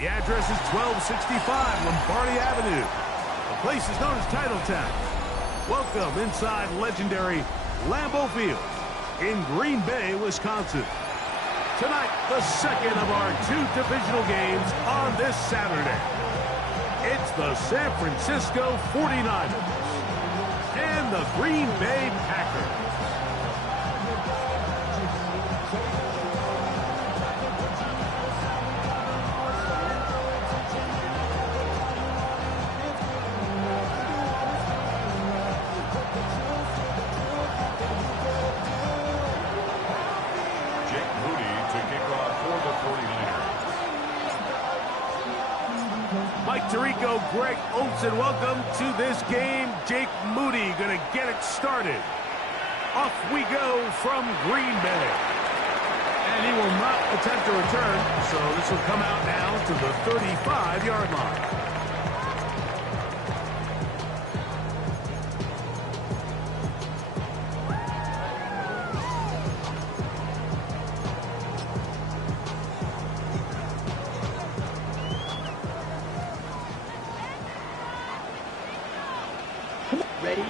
The address is 1265 Lombardi Avenue. The place is known as Titletown. Welcome inside legendary Lambeau Field in Green Bay, Wisconsin. Tonight, the second of our 2 divisional games on this Saturday. It's the San Francisco 49ers and the Green Bay Packers. Tirico, Greg Olsen, welcome to this game. Jake Moody going to get it started. Off we go from Green Bay. And he will not attempt a return, so this will come out now to the 35-yard line. Ready?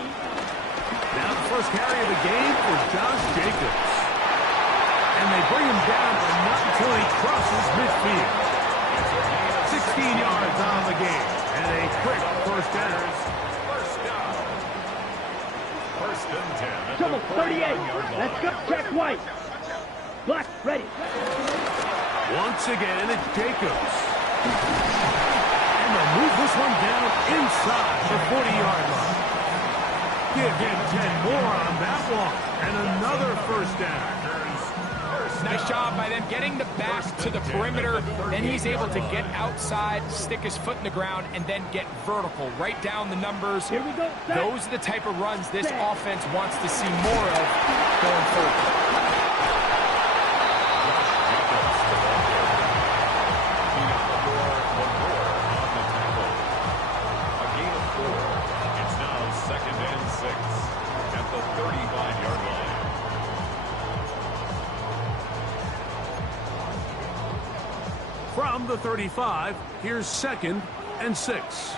Now the first carry of the game for Josh Jacobs. And they bring him down, but not until he crosses midfield. 16 yards on the game. And a quick first down. First and 10. Double 38. Let's go. Check White. Black, ready. Once again, it's Jacobs. And they'll move this one down inside the 40-yard line. Give him 10 more on that one. And another first down. Nice job by them getting the back to the perimeter. Then he's able to get outside, stick his foot in the ground, and then get vertical. Right down the numbers. Here we go. Those are the type of runs this offense wants to see more of going forward. From the 35, here's 2nd and 6.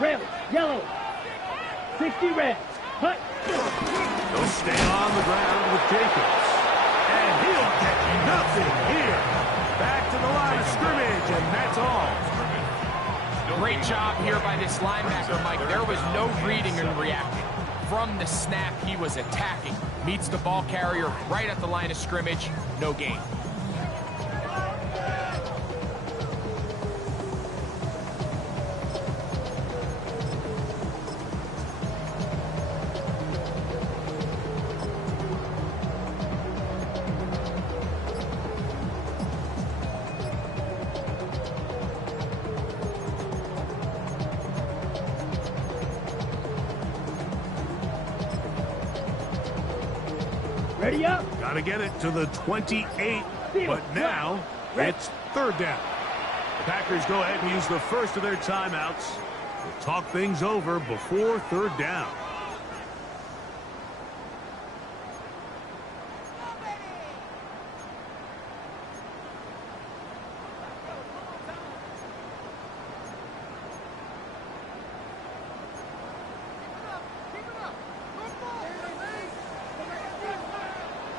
Red, yellow. 60 red. Hut. They'll stay on the ground with Jacobs. And he'll get nothing here. Back to the line of scrimmage, and that's all. Great job here by this linebacker, Mike. There was no reading and reacting. From the snap, he was attacking. Meets the ball carrier right at the line of scrimmage. No gain. Ready up. Got to get it to the 28, but now it's 3rd down. The Packers go ahead and use the first of their timeouts. We'll talk things over before 3rd down.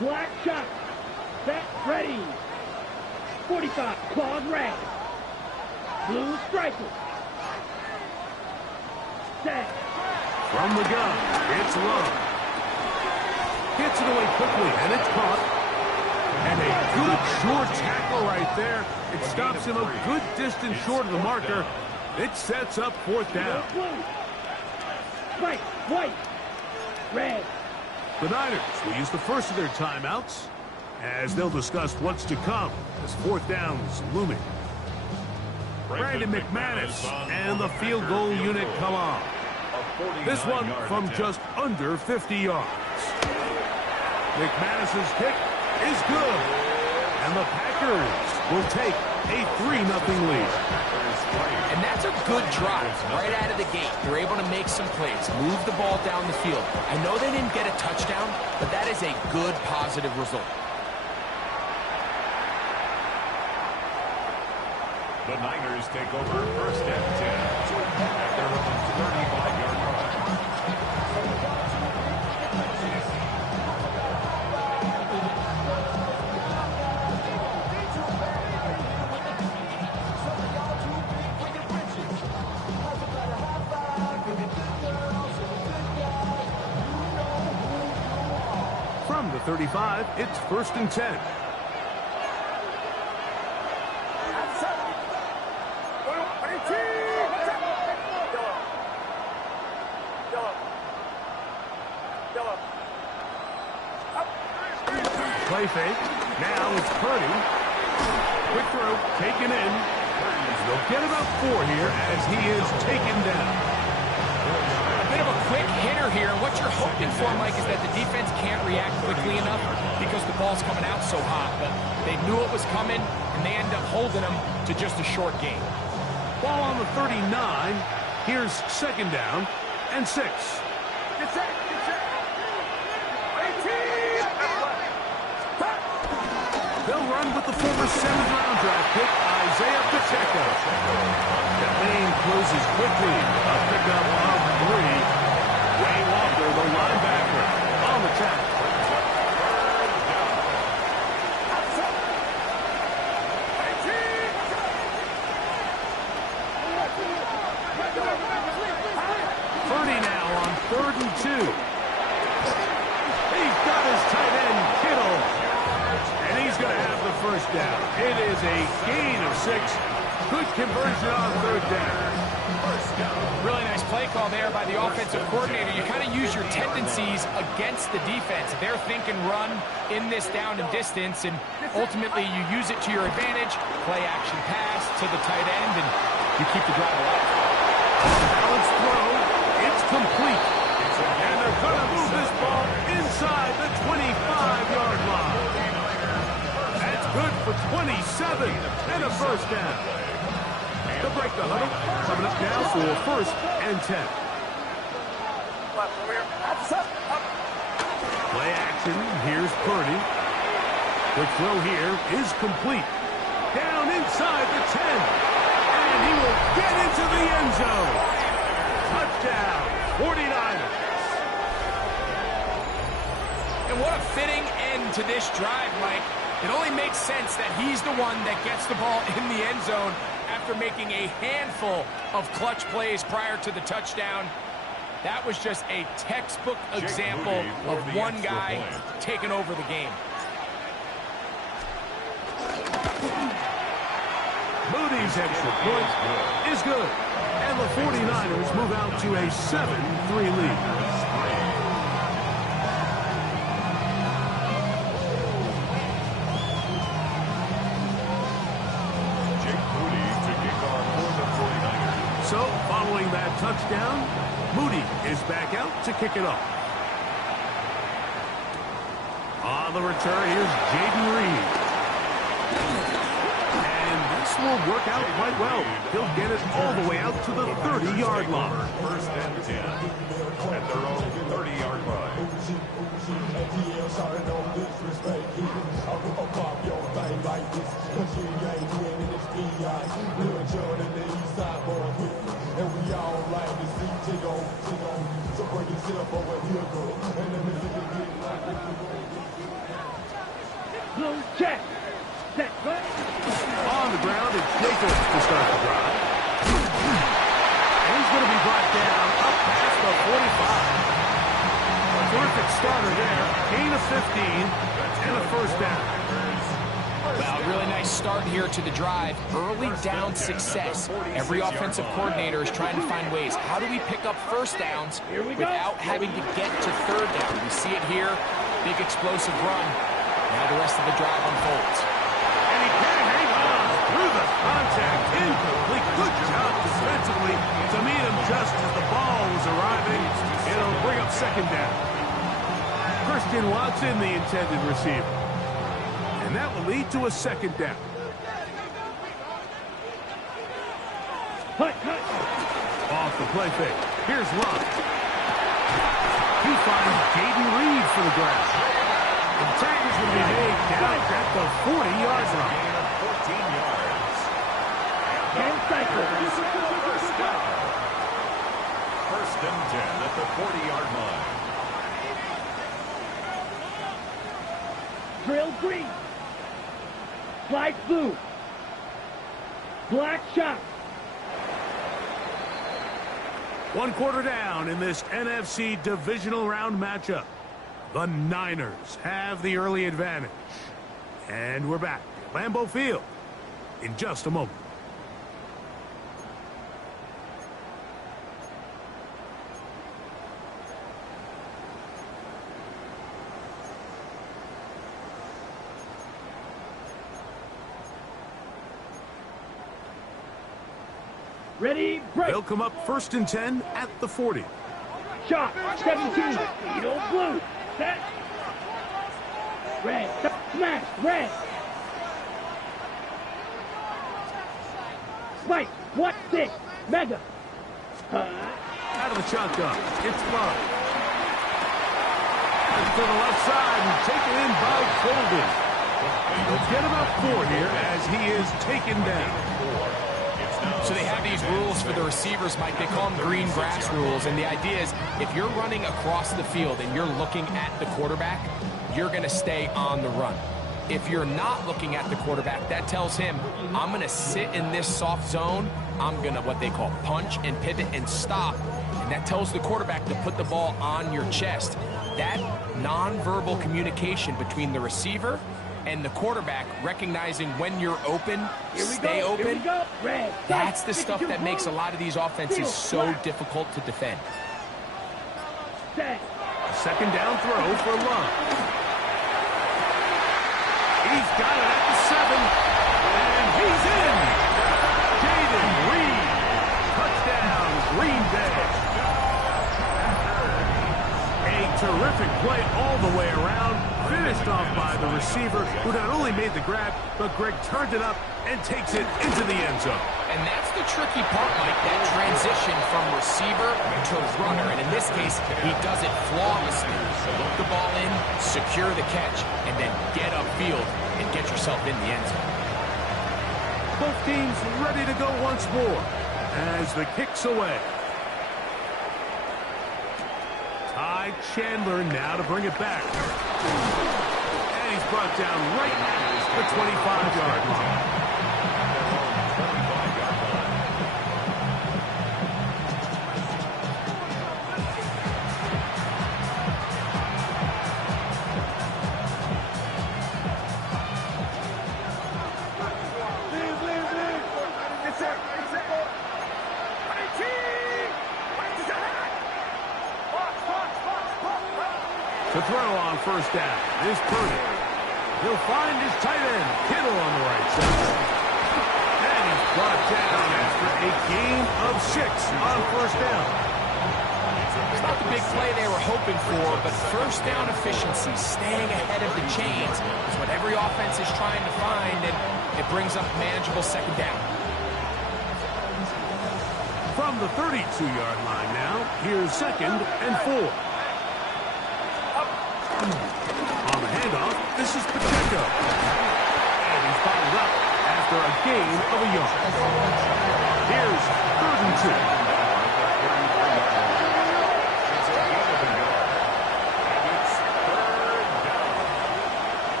Black shot. Set, ready. 45, claws red. Blue striker. Set. From the gun, it's Love. Gets it away quickly, and it's caught. And a good short tackle right there. It stops him a good distance short of the marker. It sets up 4th down. White, white, red. The Niners will use the first of their timeouts as they'll discuss what's to come as 4th down is looming. Brandon McManus and the field goal unit come on. This one from just under 50 yards. McManus's kick is good. And the Packers will take a 3-0 lead. And that's a good drive right out of the gate. They're able to make some plays, move the ball down the field. I know they didn't get a touchdown, but that is a good, positive result. The Niners take over first and 10 at their own 35-yard line. From the 35, it's first and 10. Play fake. Now it's Purdy. Quick throw, taken in. They'll get about 4 here as he is taken down. A bit of a quick hitter here. What you're hoping for, Mike, is that the defense can't react quickly enough because the ball's coming out so hot. But they knew it was coming, and they end up holding them to just a short game. Ball on the 39. Here's second down and 6. They'll run with the former 7th-round draft pick, Isaiah Pacheco. The lane closes quickly. A pickup of 3. Wayne Walker, the linebacker, on the tackle. Purdy now on 3rd and 2. He's got his tight end, Kittle. And he's going to have the first down. It is a gain of 6. Good conversion on 3rd down. Really nice play call there by the offensive coordinator. You kind of use your tendencies against the defense. They're thinking run in this down and distance, and ultimately you use it to your advantage. Play action pass to the tight end, and you keep the drive alive. Balanced throw. It's complete. And they're going to move this ball inside the 25-yard line. That's good for 27 and a first down. They'll break the huddle. Coming up now for first and 10. Play action. Here's Purdy. Quick throw here is complete. Down inside the 10. And he will get into the end zone. Touchdown, 49ers. And what a fitting end to this drive, Mike. It only makes sense that he's the one that gets the ball in the end zone after making a handful of clutch plays prior to the touchdown. That was just a textbook example of one guy taking over the game. Moody's extra point is good. And the 49ers move out to a 7-3 lead. So, following that touchdown, Moody is back out to kick it off. On the return, here's Jaden Reed. And this will work out quite well. He'll get it all the way out to the 30-yard line. First and 10 at their own 30-yard line. Check. Set. On the ground, it's Jacobs to start the drive. And he's going to be brought down up past the 45. A terrific starter there. Gain of 15 and a first down. Well, really nice start here to the drive. Early down success. Every offensive coordinator is trying to find ways. How do we pick up first downs without having to get to third down? We see it here. Big explosive run. Now the rest of the drive unfolds. And he can't hang on through the contact. Incomplete. Good job defensively to meet him just as the ball was arriving. It'll bring up second down. Christian Watson, the intended receiver. And that will lead to a second down. Off the play fake. Here's Love. He finds Jaden Reed for the grab. The tag is going to be made down at the 40-yard line. 14 yards. Drill green. Slide blue. Black shot. 1 quarter down in this NFC divisional round matchup. The Niners have the early advantage. And we're back at Lambeau Field in just a moment. Ready, break. They'll come up 1st and 10 at the 40. Shot, 17. Needle blue. Set. Red. Smash. Red. Spike. What? 6. Mega. Out of the shotgun. It's Love. To the left side and taken in by Golden. They'll get about 4 here as he is taken down. So they have these rules for the receivers, Mike. They call them green grass rules. And the idea is if you're running across the field and you're looking at the quarterback, you're going to stay on the run. If you're not looking at the quarterback, that tells him, I'm going to sit in this soft zone. I'm going to what they call punch and pivot and stop. And that tells the quarterback to put the ball on your chest. That nonverbal communication between the receiver and the quarterback, recognizing when you're open, stay open, that's the stuff that makes a lot of these offenses so difficult to defend. Second down throw for Love. He's got it at the 7, and he's in. Jaden Reed, touchdown, Green Bay. A terrific play all the way around. Finished off by the receiver, who not only made the grab, but Greg turned it up and takes it into the end zone. And that's the tricky part, Mike, that transition from receiver to runner. And in this case, he does it flawlessly. Look the ball in, secure the catch, and then get upfield and get yourself in the end zone. Both teams ready to go once more as the kick's away. Ty Chandler now to bring it back. And he's brought down right at the 25-yard line. To throw on first down is Purdy. He'll find his tight end, Kittle, on the right side. And he's brought down after a gain of 6 on first down. It's not the big play they were hoping for, but first down efficiency, staying ahead of the chains, is what every offense is trying to find, and it brings up manageable second down. From the 32-yard line now, here's 2nd and 4. On the handoff, this is Pacheco. And he's followed up after a gain of a yard. Here's 3rd and 2.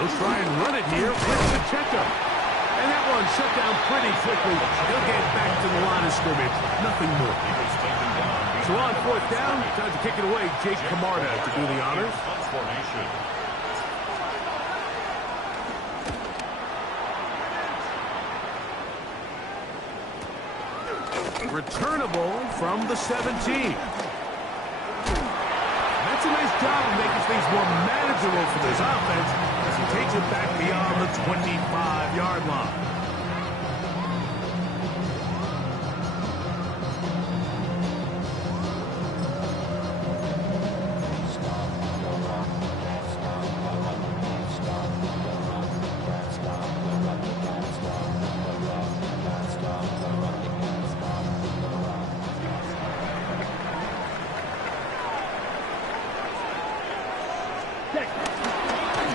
He'll try and run it here with Pacheco. And that one shut down pretty quickly. He'll get back to the line of scrimmage. Nothing more. So on 4th down, time to kick it away. Jake Camarda to do the honors. Returnable from the 17. That's a nice job of making things more manageable for this offense as he takes it back beyond the 25-yard line.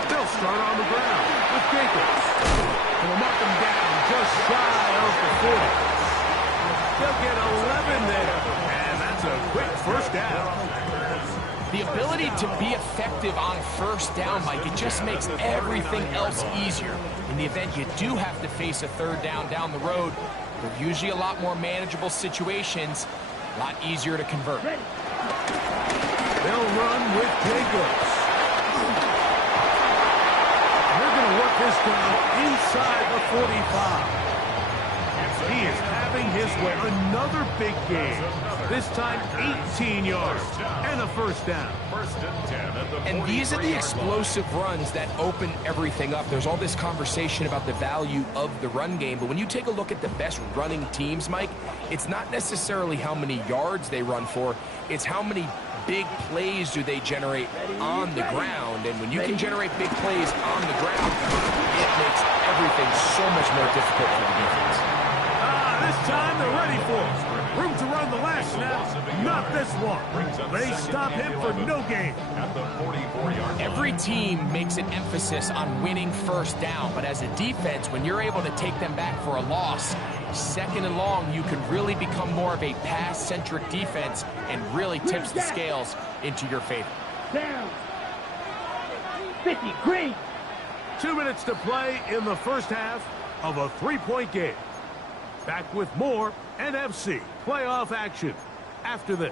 They'll start on the ground with Jacobs. And they'll mark him down just shy of the 40. They'll get 11 there, and that's a quick first down. The ability to be effective on first down, Mike, it just makes everything else easier. In the event you do have to face a third down the road, they're usually a lot more manageable situations, a lot easier to convert. They'll run with Jacobs. They're going to work this down inside the 45. He is having his way. Another big game. This time 18 yards and a first down. And these are the explosive runs that open everything up. There's all this conversation about the value of the run game, but when you take a look at the best running teams, Mike, it's not necessarily how many yards they run for, it's how many big plays do they generate on the ground. And when you can generate big plays on the ground, it makes everything so much more difficult for the defense. This time they're ready for it. Room to run the last snap, not this one. They stop him for no gain. Every team makes an emphasis on winning first down, but as a defense, when you're able to take them back for a loss, second and long, you can really become more of a pass-centric defense and really tips the scales into your favor. Down. 50, green. 2 minutes to play in the first half of a 3-point game. Back with more NFC playoff action after this.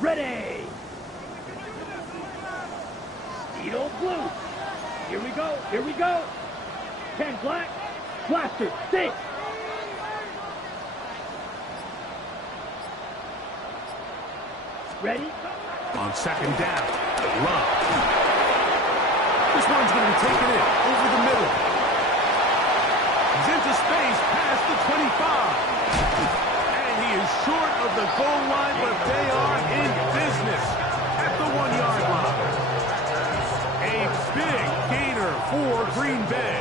Ready. Eagle blue. Here we go. Here we go. 10 black. Blaster. 6. Ready? On second down, Love. This one's going to be taken in over the middle. He's into space past the 25. And he is short of the goal line, but they are in business at the 1-yard line. A big gainer for Green Bay.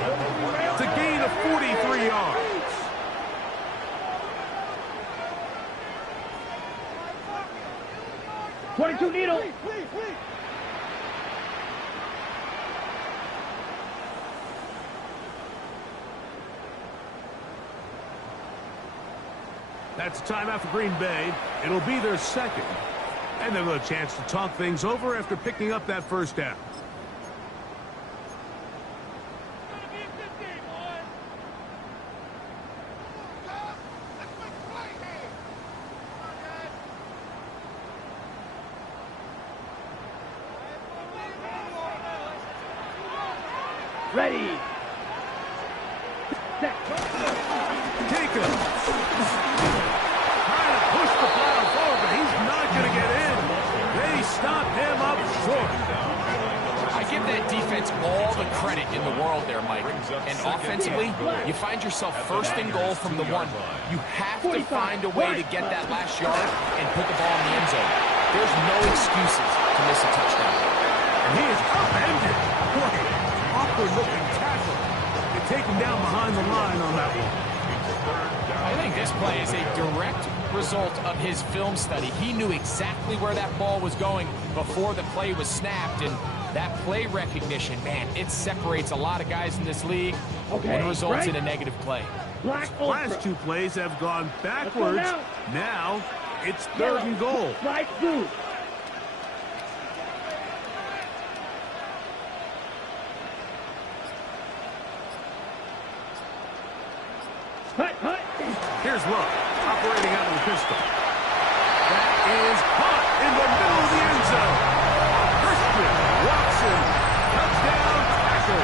It's a gain of 43 yards. .22 needle. That's timeout for Green Bay. It'll be their second. And they'll have a chance to talk things over after picking up that first down. Ready. Jacobs. Trying to push the pile forward, but he's not going to get in. They stop him up short. I give that defense all the credit in the world there, Mike. And offensively, you find yourself first and goal from the 1. You have to find a way to get that last yard and put the ball in the end zone. There's no excuses to miss a touchdown. And he is upended. Boy, awkward-looking tackle. They take him down behind the line on that one. I think this play is a direct result of his film study. He knew exactly where that ball was going before the play was snapped, and that play recognition, man, it separates a lot of guys in this league and results in a negative play. Last 2 plays have gone backwards. Now it's 3rd and goal. Black blue. Hut. Here's Love, operating out of the pistol. That is caught in the middle of the end zone. Christian Watson, touchdown tackle.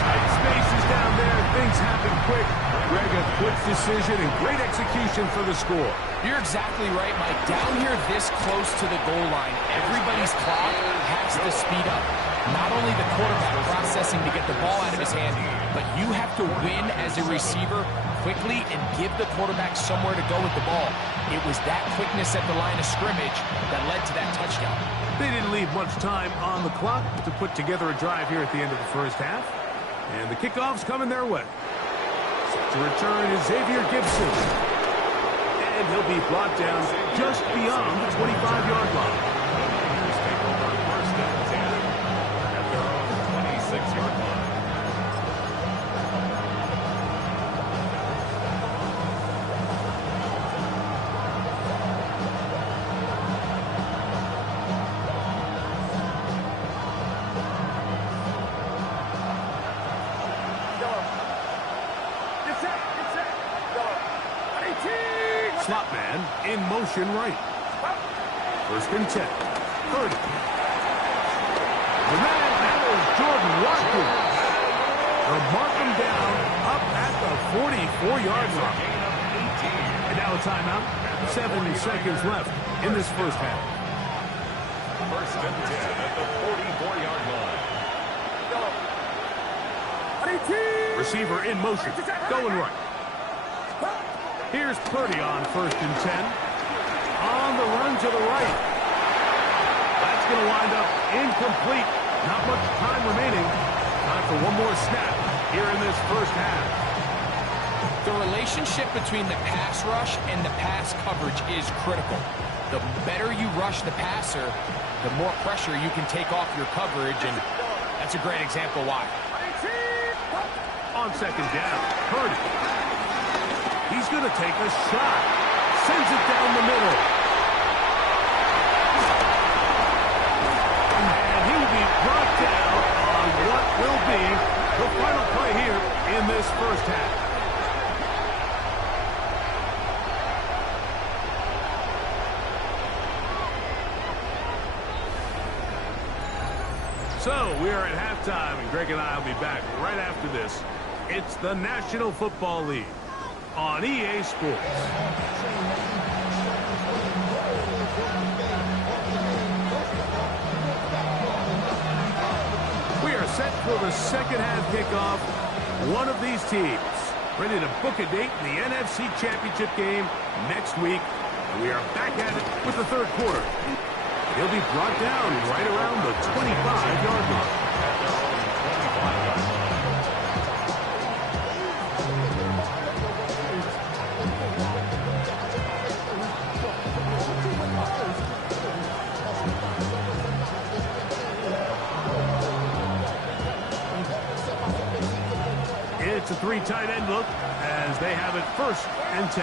Tight spaces down there. Things happen quick. Greg, a quick decision and great execution for the score. You're exactly right, Mike. Down here this close to the goal line, everybody's clock has to speed up not only the quarterback processing to get the ball out of his hand, but you have to win as a receiver quickly and give the quarterback somewhere to go with the ball. It was that quickness at the line of scrimmage that led to that touchdown. They didn't leave much time on the clock to put together a drive here at the end of the first half. And the kickoff's coming their way. To return is Xavier Gibson. And he'll be brought down just beyond the 25-yard line. Buccaneers take over first and 10 at their own 26-yard line. Slot man in motion right. First and 10. 30. The man now is Jordan Watkins. They'll mark him down up at the 44-yard line. And now a timeout. 7 seconds left in this first half. First and 10 at the 44-yard line. Receiver in motion. Going right. Here's Purdy on first and 10. On the run to the right. That's going to wind up incomplete. Not much time remaining. Time for one more snap here in this first half. The relationship between the pass rush and the pass coverage is critical. The better you rush the passer, the more pressure you can take off your coverage, and that's a great example why. On second down, Purdy. He's going to take a shot. Sends it down the middle. And he will be brought down on what will be the final play here in this first half. So we are at halftime, and Greg and I will be back right after this. It's the National Football League on EA Sports. We are set for the second half kickoff. One of these teams ready to book a date in the NFC Championship game next week. And we are back at it with the third quarter. He'll be brought down right around the 25-yard line. It's a three tight end look as they have it first and 10.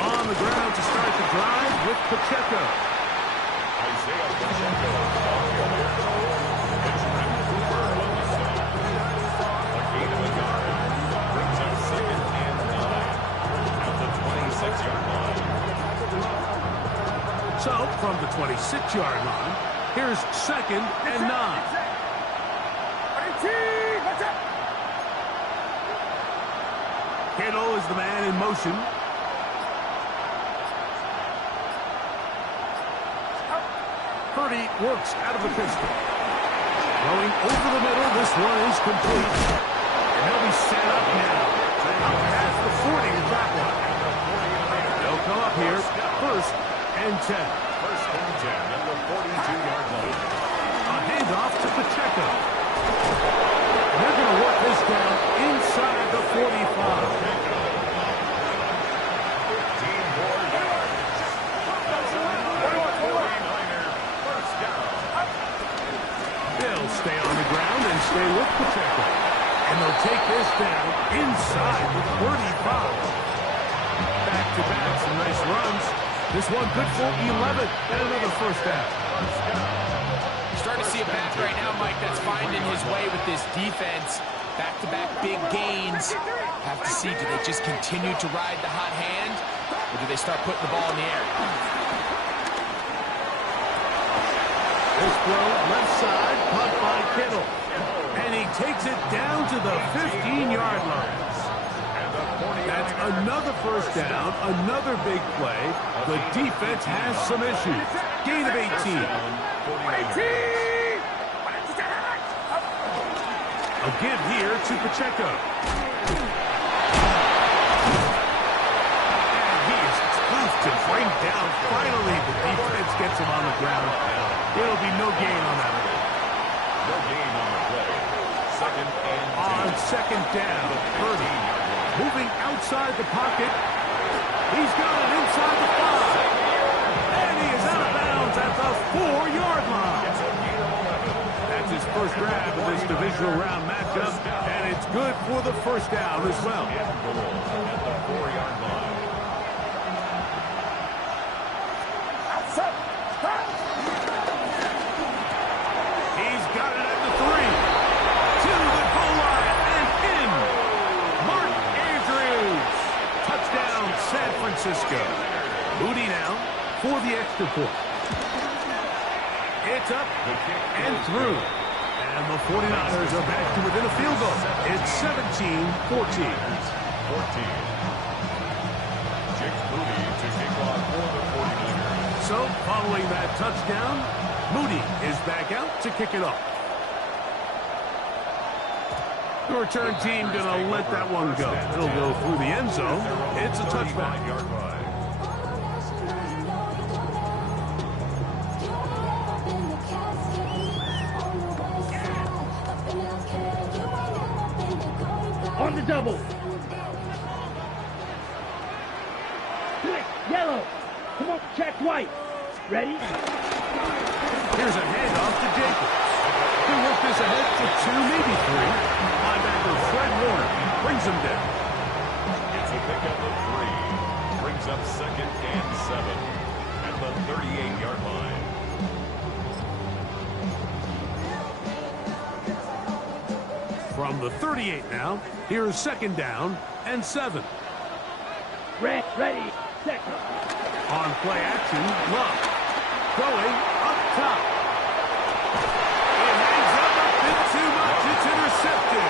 On the ground to start the drive with Pacheco. Isaiah Pacheco. It's Trent Cooper on the stop. A gain of a yard. Brings up second and 9 at the 26-yard line. So, from the 26-yard line, here's second and 9. Kittle is the man in motion. Purdy works out of the pistol. Going over the middle, this one is complete. And he'll be set up now. Out past the 40 with that one. They'll come up here, first and 10. First and 10 at the 42-yard line. A handoff to Pacheco. They're going to work this down inside the 45. They'll stay on the ground and stay with Pacheco. And they'll take this down inside the 35. Back-to-back, some nice runs. This one good for 11 and another first down. Starting to see a back right now, Mike, that's finding his way with this defense. Back-to-back big gains. Have to see, do they just continue to ride the hot hand, or do they start putting the ball in the air? This throw left side, punt by Kittle. And he takes it down to the 15-yard line. And the That's another first down, another big play. The defense has some issues. Gain of 18. A give here to Pacheco. And he is tough to bring down. Finally, the defense gets him on the ground. There'll be no gain on that. No gain on the play. Second and 10. On second down, Purdy moving outside the pocket. He's got it inside the 5. And he is out of bounds at the 4-yard line. That's his first grab of this divisional round matchup, and it's good for the first down as well. At the 4-yard line. He's got it at the 3. To the goal line and in. Mark Andrews. Touchdown, San Francisco. Moody now for the extra point. It's up and through. And the 49ers are back to within a field goal. It's 17-14. 14. Jake Moody to kick off for the 49ers. So, following that touchdown, Moody is back out to kick it off. The return team going to let that one go. It'll go through the end zone. It's a touchback. 35-yard line. On the double. Quick, yellow. Come on, check white. Ready? Here's a handoff to Jacobs. He'll work this ahead to 2, maybe 3. Linebacker Fred Warner brings him down. It's a pickup of 3. Brings up second and 7 at the 38-yard line. From the 38 now, here's second down and 7. Ready, second. On play action, Love. Going up top. It hangs up a bit too much. It's intercepted.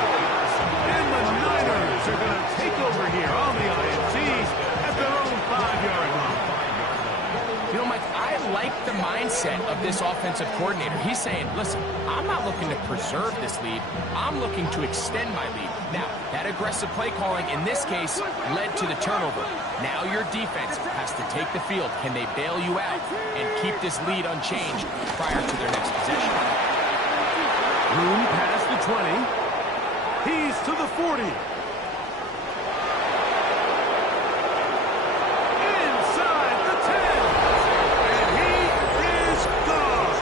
And the Niners are going to take over here on the INT at their own 5-yard line. You know, Mike, I like the mindset of this offensive coordinator. He's saying, listen, I'm not looking to preserve this lead. I'm looking to extend my lead. Now, that aggressive play calling in this case led to the turnover. Now your defense has to take the field. Can they bail you out and keep this lead unchanged prior to their next possession? Room past the 20. He's to the 40. Inside the 10. And he is gone.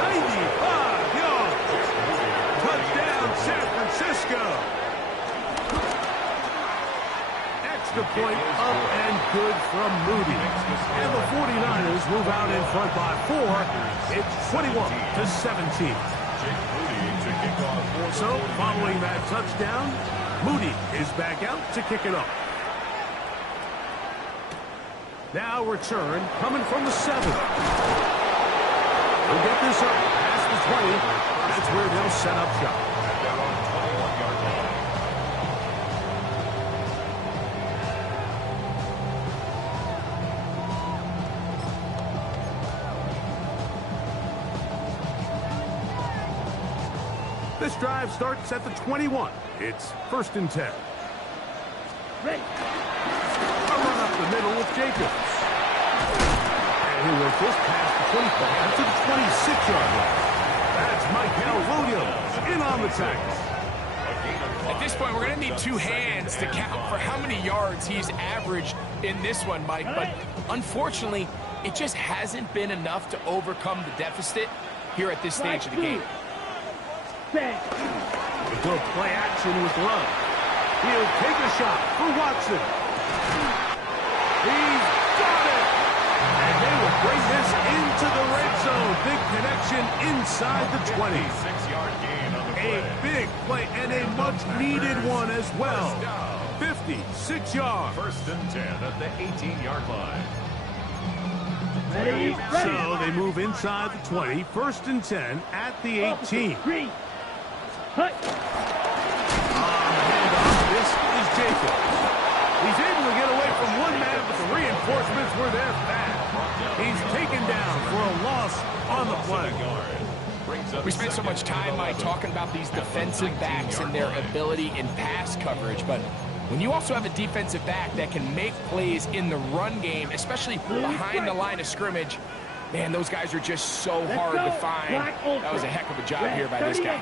95 yards. Touchdown, San Francisco. Extra point up and good from Moody. And the 49ers move out in front by 4. It's 21-17. So, following that touchdown, Moody is back out to kick it off. Now return coming from the 7. They'll get this up past the 20. That's where they'll set up shop. They're on 21-yard line. This drive starts at the 21. It's first and 10. Ready. A run up the middle with Jacobs. And he works this past the 25 to the 26-yard line. That's Michael Williams in on the tackle. At this point, we're going to need 2 hands to count for how many yards he's averaged in this one, Mike. But unfortunately, it just hasn't been enough to overcome the deficit here at this stage of the game. The go play action with Love. He'll take a shot for Watson. He's got it! And they will bring this into the red zone. Big connection inside the 20. 6-yard gain on the play. A big play and a much-needed one as well. 56 yards. First and 10 at the 18-yard line. Ready. So they move inside the 20. First and 10 at the 18. 3. Hut. On the handoff, this is Jacobs. Reinforcements were there fast. He's taken down for a loss on the play. We spent so much time, Mike, talking about these defensive backs and their ability in pass coverage, but when you also have a defensive back that can make plays in the run game, especially behind the line of scrimmage, man, those guys are just so hard to find. That was a heck of a job here by this guy.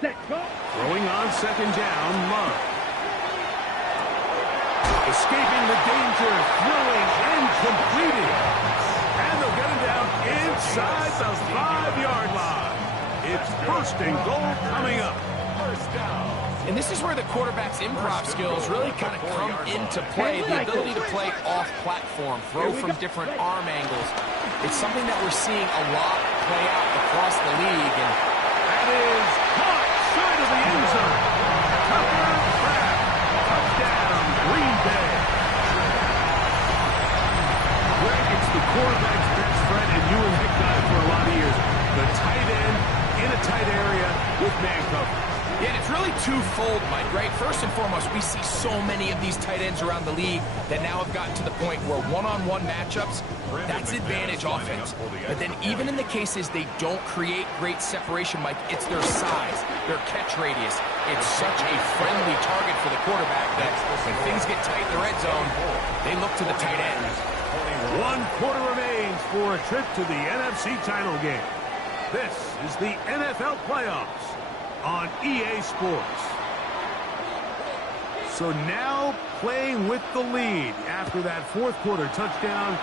Throwing on second down, Love. Escaping the danger, throwing and completing. And they'll get him down inside the 5-yard line. It's first and goal coming up. First down. And this is where the quarterback's improv skills really kind of come into play. The ability to play off-platform, throw from different arm angles. It's something that we're seeing a lot play out across the league. And that is caught side of the end zone. Tucker Kraft. Touchdown, Green Bay. Greg, it's the quarterback's best friend, and you and Heck guy for a lot of years. The tight end in a tight area with man coverage. Yeah, and it's really twofold, Mike, right? First and foremost, we see so many of these tight ends around the league that now have gotten to the point where one-on-one matchups, that's advantage offense. But then even in the cases they don't create great separation, Mike, it's their size, their catch radius. It's such a friendly target for the quarterback that when things get tight in the red zone, they look to the tight end. 1 quarter remains for a trip to the NFC title game. This is the NFL playoffs on EA Sports. So now playing with the lead after that 4th quarter touchdown,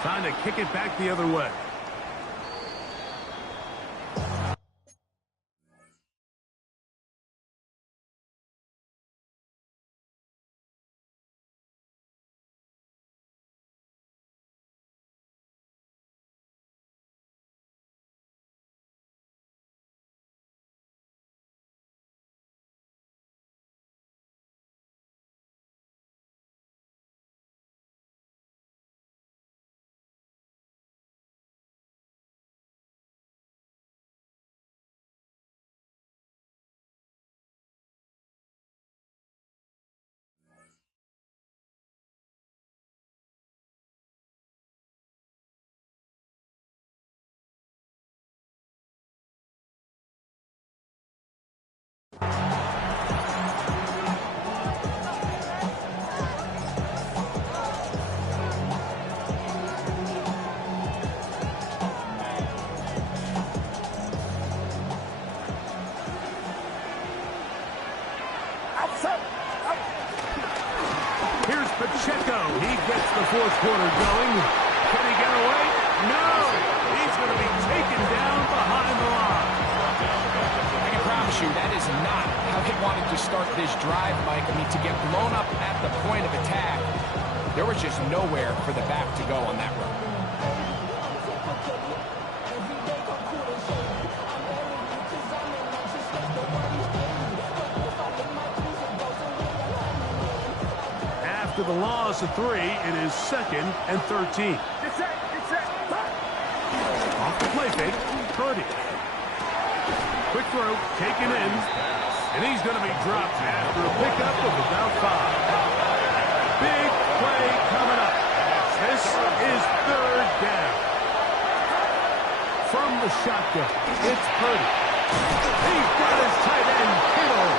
time to kick it back the other way. Here's Pacheco. He gets the 4th quarter going. Can he get away? No! He's going to be taken down behind the line. I can promise you that is not how they wanted to start this drive, Mike. I mean, to get blown up at the point of attack, there was just nowhere for the back to go on that run. After the loss of 3, it is 2nd and 13. Off the play fake, Purdy. Quick throw, taken in, and he's going to be dropped after a pickup of about 5. Big play coming up. This is 3rd down. From the shotgun, it's Purdy. He's got his tight end, Kittle.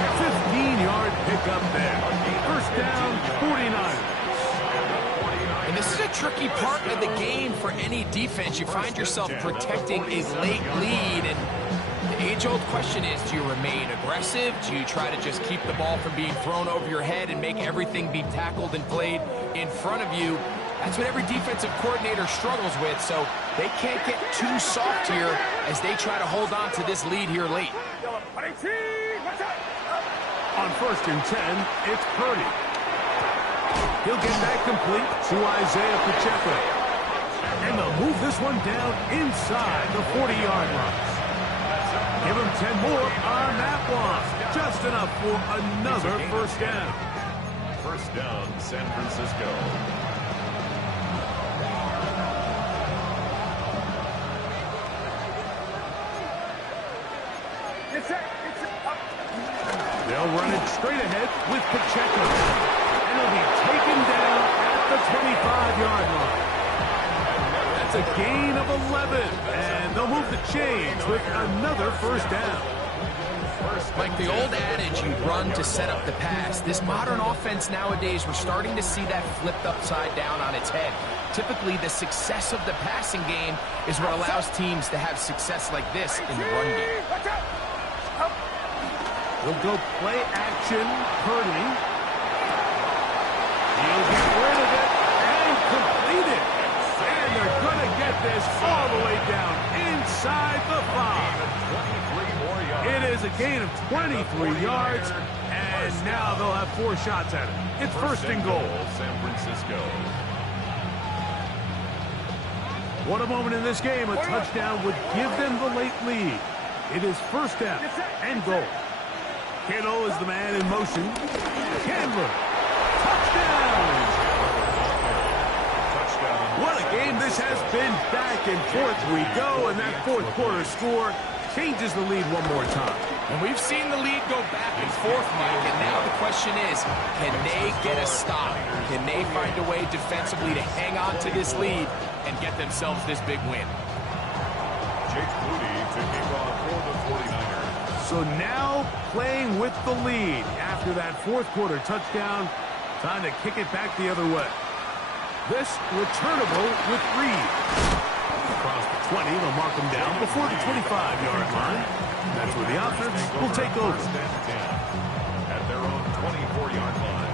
15-yard pickup there. First down, 49ers. And this is a tricky part of the game for any defense. You find yourself protecting a late lead, and the age-old question is, do you remain aggressive? Do you try to just keep the ball from being thrown over your head and make everything be tackled and played in front of you? That's what every defensive coordinator struggles with, so they can't get too soft here as they try to hold on to this lead here late. On 1st and 10, it's Purdy. He'll get that complete to Isaiah Pacheco. And they'll move this one down inside the 40-yard line. Give him 10 more on that one. Just enough for another first down. First down, San Francisco. check him. And he'll be taken down at the 25-yard line. That's a gain of 11. And they'll move the chains with another first down. Like the old adage, you run to set up the pass. This modern offense nowadays, we're starting to see that flipped upside down on its head. Typically, the success of the passing game is what allows teams to have success like this in the run game. We'll go play action. Purdy. He'll get rid of it and complete it. And they're going to get this all the way down inside the 5. It is a gain of 23 yards, and now they'll have 4 shots at it. It's first and goal. San Francisco. What a moment in this game. A touchdown would give them the late lead. It is first down and goal. Kittle is the man in motion. Chandler. Touchdown! What a game this has been. Back and forth we go, and that fourth quarter score changes the lead one more time. And we've seen the lead go back and forth, Mike, and now the question is, can they get a stop? Can they find a way defensively to hang on to this lead and get themselves this big win? Jake Moody to kick off for the 49ers. So now playing with the lead after that fourth quarter touchdown, time to kick it back the other way. This returnable with Reed. Across the 20, they'll mark them down before the 25-yard line. That's where the offense will take over. First and 10 at their own 24-yard line.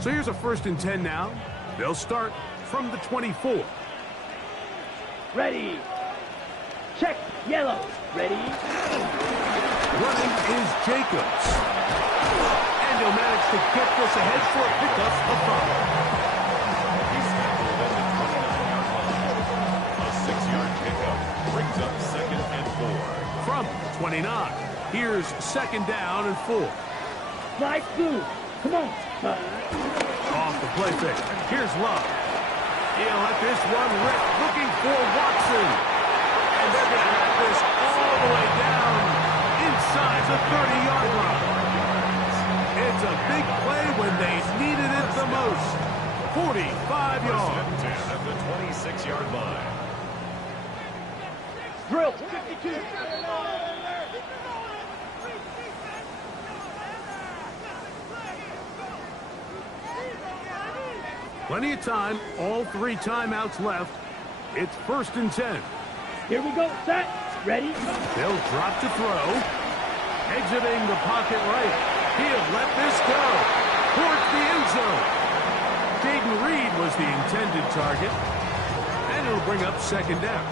So here's a first and 10 now. They'll start from the 24. Ready. Check. Yellow. Ready. Running is Jacobs. And he'll manage to get this ahead for a pickup of 5. He's tackled at the 29-yard line. A 6-yard pickup brings up second and 4. From 29, here's second down and 4. Slide through. Come on. Off the play fake. Here's Love. He'll let this one rip, looking for Watson. And they're going to have this all the way down inside the 30-yard line. It's a big play when they needed it the most. 45 yards. At the 26-yard line. Drill. 52. Plenty of time. All 3 timeouts left. It's first and 10. Here we go. Set. Ready. They'll drop to throw. Exiting the pocket right. He'll let this go towards the end zone. Jaden Reed was the intended target. And it'll bring up second down.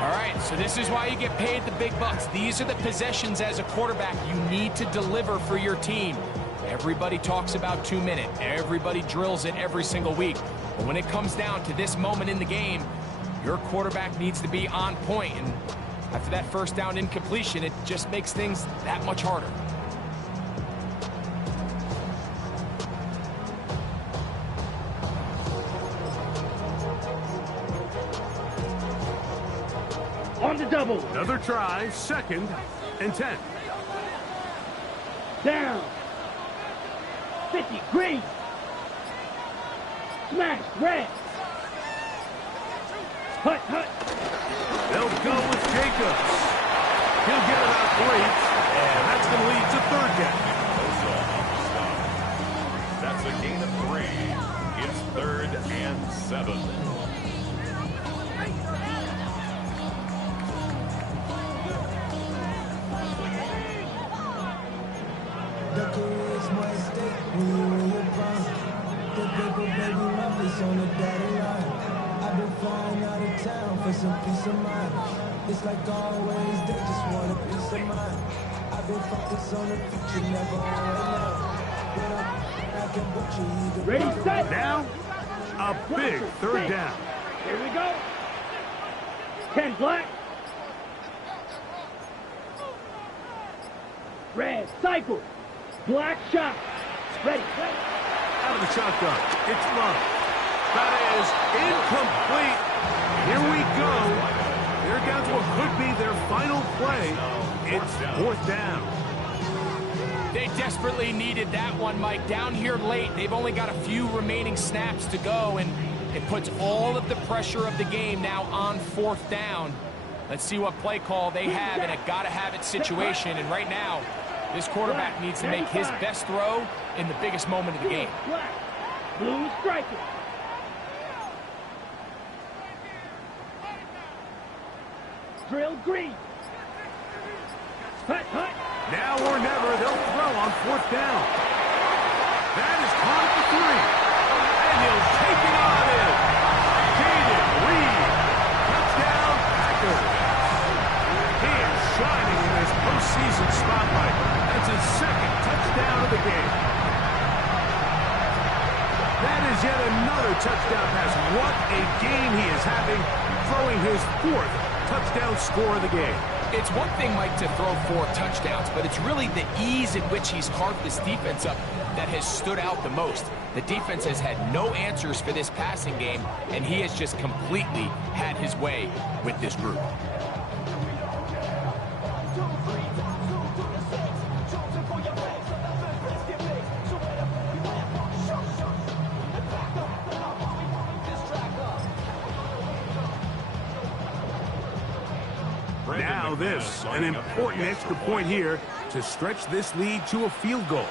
All right, so this is why you get paid the big bucks. These are the possessions as a quarterback you need to deliver for your team. Everybody talks about 2-minute. Everybody drills it every single week. But when it comes down to this moment in the game, your quarterback needs to be on point. And after that first down incompletion, it just makes things that much harder. On the double. Another try, second and 10. Down. 50. Green. Smash. Red. Hut, hut. They'll go with Jacobs. He'll get about 3. And that's going to lead to third down. That's a gain of 3. It's 3rd and 7. The career is more at stake when you in your prime. The paper, baby, my face on the dotted line. I've been flying out of town for some peace of mind. It's like always, they just want a piece of mind. I've been focused on the future, never on right now. When I can put you either. Ready, set. Now, a big third down. Here we go. 10 black. Red, cycle. Black shot. Ready. Out of the shotgun. It's Love. That is incomplete. Here could be their final play. It's fourth down. They desperately needed that one, Mike. Down here late, they've only got a few remaining snaps to go, and it puts all of the pressure of the game now on fourth down. Let's see what play call they have in a gotta-have-it situation. And right now, this quarterback needs to make his best throw in the biggest moment of the game. Blue striker. Drill green. Hut, hut. Now or never, they'll throw on fourth down. That is caught at the 3. And he'll take it on in. Jaden Reed. Touchdown, Packers. He is shining in this postseason spotlight. That's his second touchdown of the game. That is yet another touchdown pass. What a game he is having, throwing his 4th touchdown score of the game. It's one thing, Mike, to throw 4 touchdowns, but it's really the ease in which he's carved this defense up that has stood out the most. The defense has had no answers for this passing game, and he has just completely had his way with this group. Now this, an important extra point here to stretch this lead to a field goal.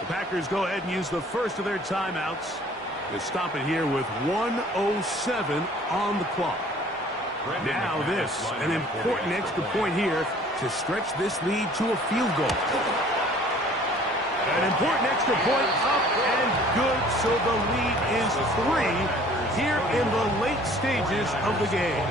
The Packers go ahead and use the first of their timeouts to stop it here with 1:07 on the clock. Now this, an important extra point here to stretch this lead to a field goal. An important extra point up and good, so the lead is 3 here in the late stages of the game.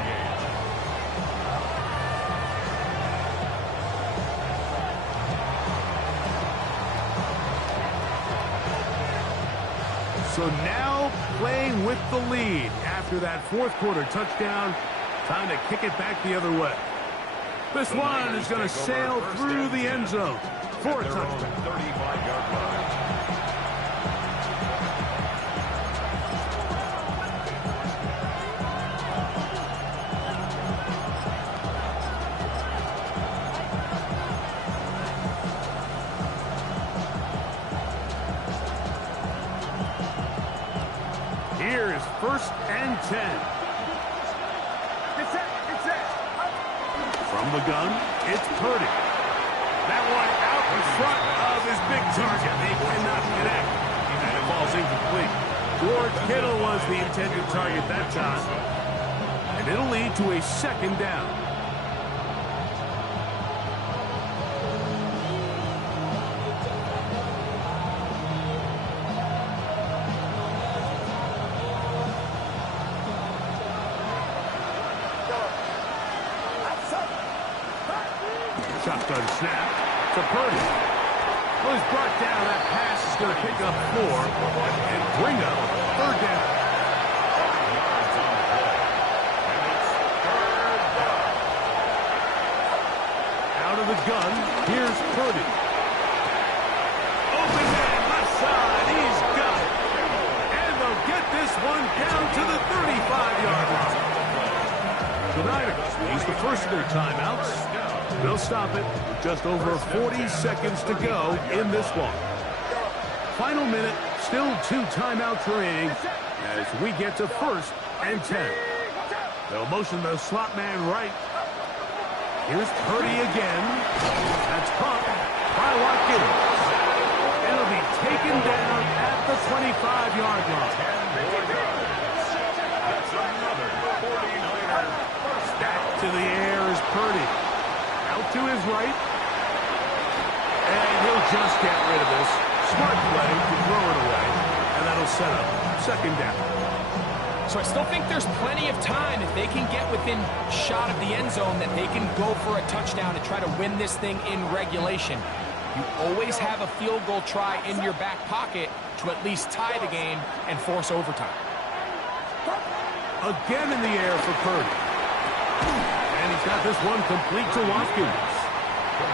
So now playing with the lead after that 4th quarter touchdown. Time to kick it back the other way. This one is going to sail through the end zone for a touchdown. 35-yard line. Here is 1st and 10. From the gun, it's Purdy. That one out in front of his big target. They cannot connect. And it falls incomplete. George Kittle was the intended target that time. And it'll lead to a 2nd down. Shotgun snap to Purdy. Well, he's brought down. That pass is going to pick up 4 and bring up 3rd down. Out of the gun, here's Purdy. Open man, left side, he's got it. And they'll get this one down to the 35-yard line. The Niners use the first of their timeouts. They'll stop it with just over 40 seconds to go in this one. Final minute, still 2 timeouts remaining as we get to 1st and 10. They'll motion the slot man right. Here's Purdy again. That's caught by Watkins. It'll be taken down at the 25-yard line. Back to the air is Purdy. Out to his right. And he'll just get rid of this. Smart play to throw it away. And that'll set up 2nd down. So I still think there's plenty of time if they can get within shot of the end zone that they can go for a touchdown and try to win this thing in regulation. You always have a field goal try in your back pocket to at least tie the game and force overtime. Again in the air for Purdy. And he's got this one complete to Watkins.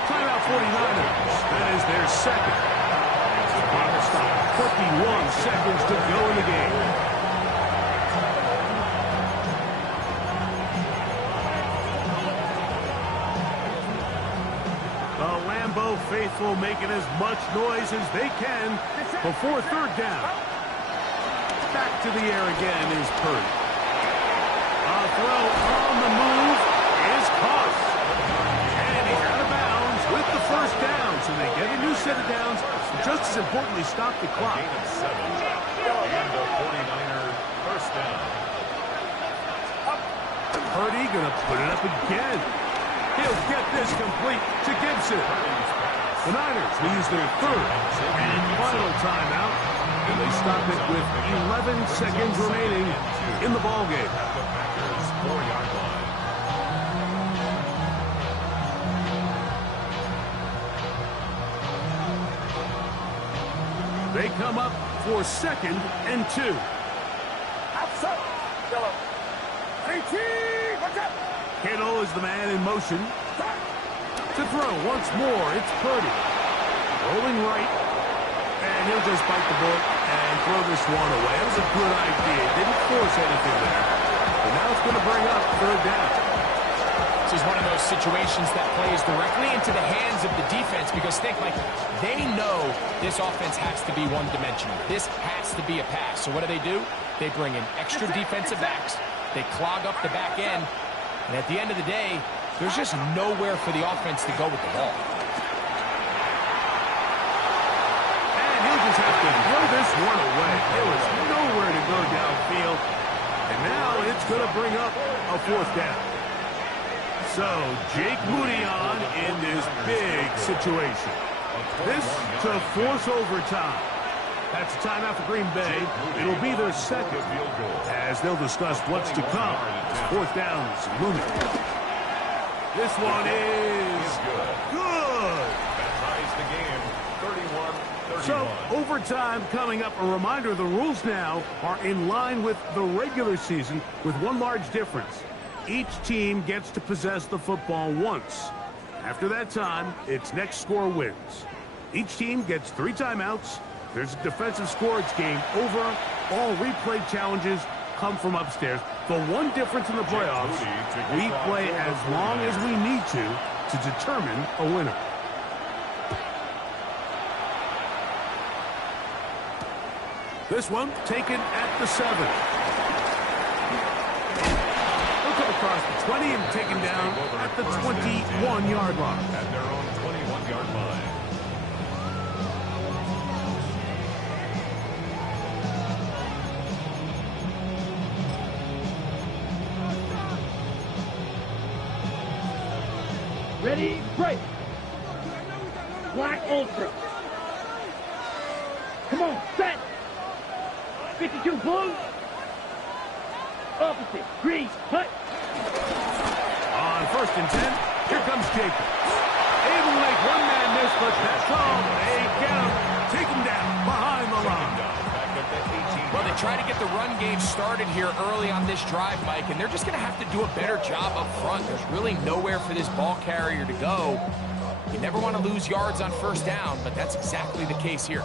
Timeout 49ers. That is their 2nd. Clock stop. 51 seconds to go in the game. Lambeau faithful making as much noise as they can before third down. Back to the air again is Purdy. A throw on the move is caught. And he's out of bounds with the first down. So they get a new set of downs. Just as importantly, stop the clock. Gain of 7. And the 49er first down. Purdy going to put it up again. He'll get this complete to Gibson. The Niners will use their third and final timeout. And they stop it with 11 seconds remaining in the ballgame. At the Packers' 4-yard line. They come up for 2nd and 2. Outside. Yellow. 18. Watch out. Kittle is the man in motion. To throw once more, it's Purdy. Rolling right. And he'll just bite the bullet and throw this one away. It was a good idea. Didn't force anything there. But now it's going to bring up third down. This is one of those situations that plays directly into the hands of the defense because think, like, they know this offense has to be one-dimensional. This has to be a pass. So what do? They bring in extra defensive backs. They clog up the back end. And at the end of the day, there's just nowhere for the offense to go with the ball. And he'll just have to throw this one away. There was nowhere to go downfield. And now it's going to bring up a fourth down. So Jake Moody on in this big situation. This to force overtime. That's a timeout for Green Bay. It'll be their second as they'll discuss what's to come. Fourth downs, Moody. This one is good. That ties the game, 31-31. So overtime coming up. A reminder, the rules now are in line with the regular season with one large difference. Each team gets to possess the football once. After that time, its next score wins. Each team gets 3 timeouts. There's a defensive scorage game over. All replay challenges come from upstairs. The one difference in the playoffs, we play as long as we need to determine a winner. This one taken at the 7. Across the 20 and taken down at the 21-yard line. At their own 21-yard line. Ready, break. Black Ultra. Come on, set. 52 blue. Opposite, green, hut. On 1st and 10, here comes Jacobs. Able to make one man miss, but that's all. They get him, take him down behind the line. Well, they try to get the run game started here early on this drive, Mike, and they're just going to have to do a better job up front. There's really nowhere for this ball carrier to go. You never want to lose yards on 1st down, but that's exactly the case here.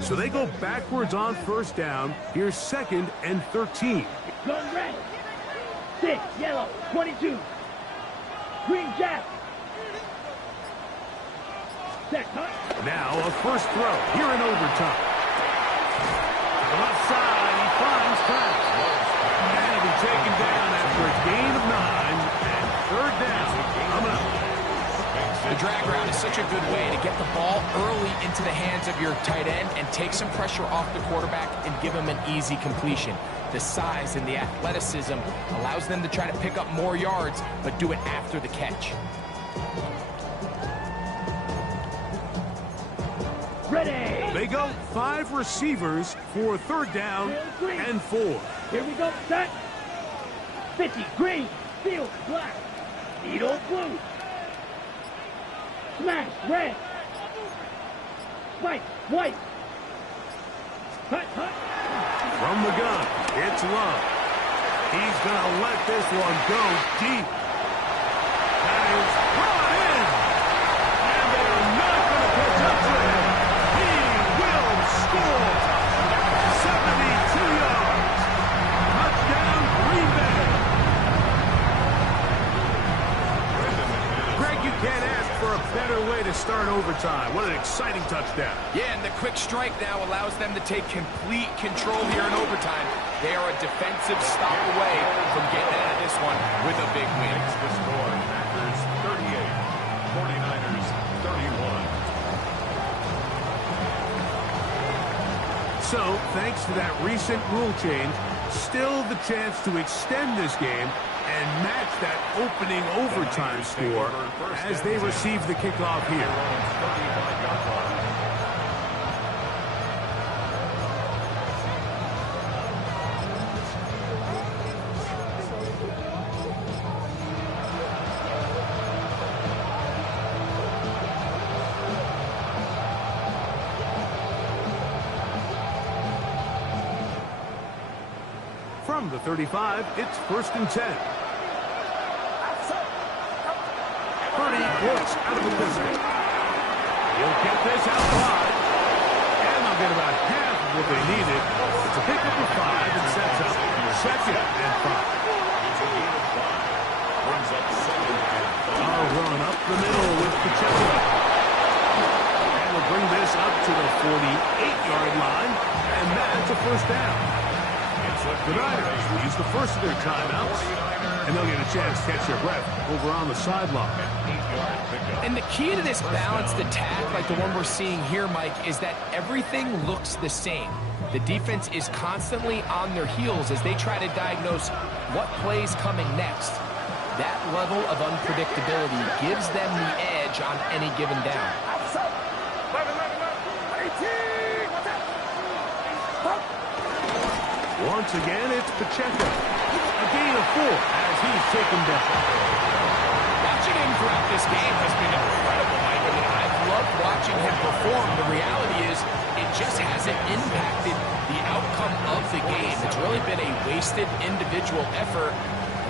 So they go backwards on 1st down. Here's 2nd and 13. Gun red. 6, yellow, 22. Green jack. Set, hut. Now a first throw here in overtime. To the left side, he finds Travis. And he'll be taken down after a gain of 9 and 3rd down. Coming up. The drag route is such a good way to get the ball early into the hands of your tight end and take some pressure off the quarterback and give him an easy completion. The size and the athleticism allows them to try to pick up more yards, but do it after the catch. Ready. They go 5 receivers for 3rd down and 4. Here we go, set. 50, green, field, black, needle, blue. Smash, red. Spike, white. Hut, hut. From the gun, it's Love. He's going to let this one go deep. That is brought in. And they're not going to catch up to him. He will Can't ask for a better way to start overtime. What an exciting touchdown. Yeah, and the quick strike now allows them to take complete control here in overtime. They are a defensive stop away from getting out of this one with a big win. Makes the score Packers 38, 49ers 31. So, thanks to that recent rule change, still the chance to extend this game and match that opening overtime score as they receive the kickoff here. From the 35, it's 1st and 10. Purdy works out of the pistol. He'll get this out wide. And they'll get about half of what they needed. It's a pickup of 5 and sets up 2nd and 5. Run up the middle with Pacheco. And we'll bring this up to the 48-yard line. And that's a 1st down. The Niners use the first of their timeouts, and they'll get a chance to catch their breath over on the sideline. And the key to this balanced attack, like the one we're seeing here, Mike, is that everything looks the same. The defense is constantly on their heels as they try to diagnose what play's coming next. That level of unpredictability gives them the edge on any given down. Once again, it's Pacheco. A gain of 4 as he's taken down. Watching him throughout this game has been incredible, Mike. I mean, I've loved watching him perform. The reality is it just hasn't impacted the outcome of the game. It's really been a wasted individual effort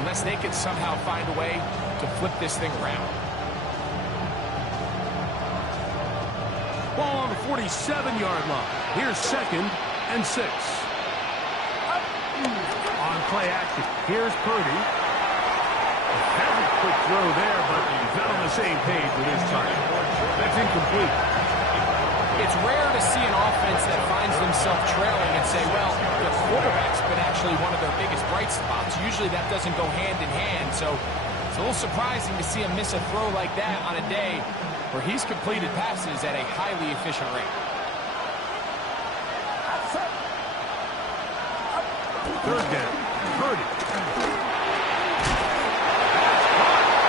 unless they can somehow find a way to flip this thing around. Ball on the 47-yard line. Here's 2nd and 6. On play action, here's Purdy. Has a quick throw there, but not on the same page with his time. That's incomplete. It's rare to see an offense that finds themselves trailing and say, well, the quarterback's been actually one of their biggest bright spots. Usually that doesn't go hand in hand, so it's a little surprising to see him miss a throw like that on a day where he's completed passes at a highly efficient rate. 3rd down, Purdy.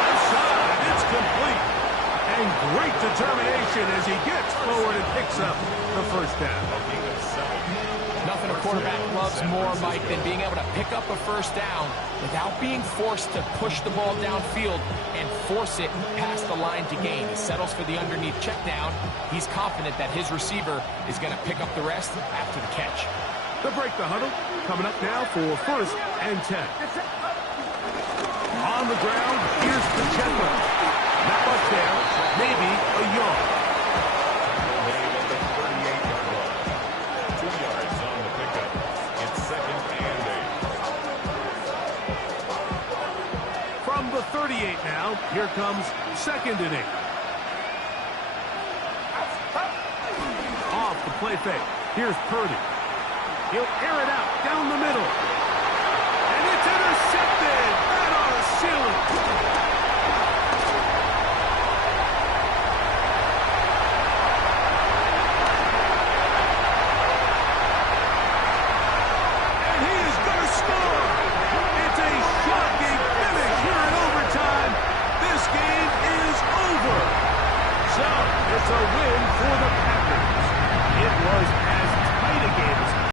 Outside, it's complete. And great determination as he gets forward and picks up the 1st down. Nothing a quarterback loves more, Mike, than being able to pick up a 1st down without being forced to push the ball downfield and force it past the line to gain. He settles for the underneath check down. He's confident that his receiver is going to pick up the rest after the catch. The break the huddle. Coming up now for 1st and 10. On the ground, here's Pacheco. Not much there, maybe a yard. Made at the 38-yard line. 2 yards on the pickup. It's 2nd and 8. From the 38 now, here comes 2nd and 8. Off the play fake. Here's Purdy. He'll air it out down the middle. And it's intercepted. That ought to seal it. And he is going to score. It's a shocking finish here in overtime. This game is over. So, it's a win for the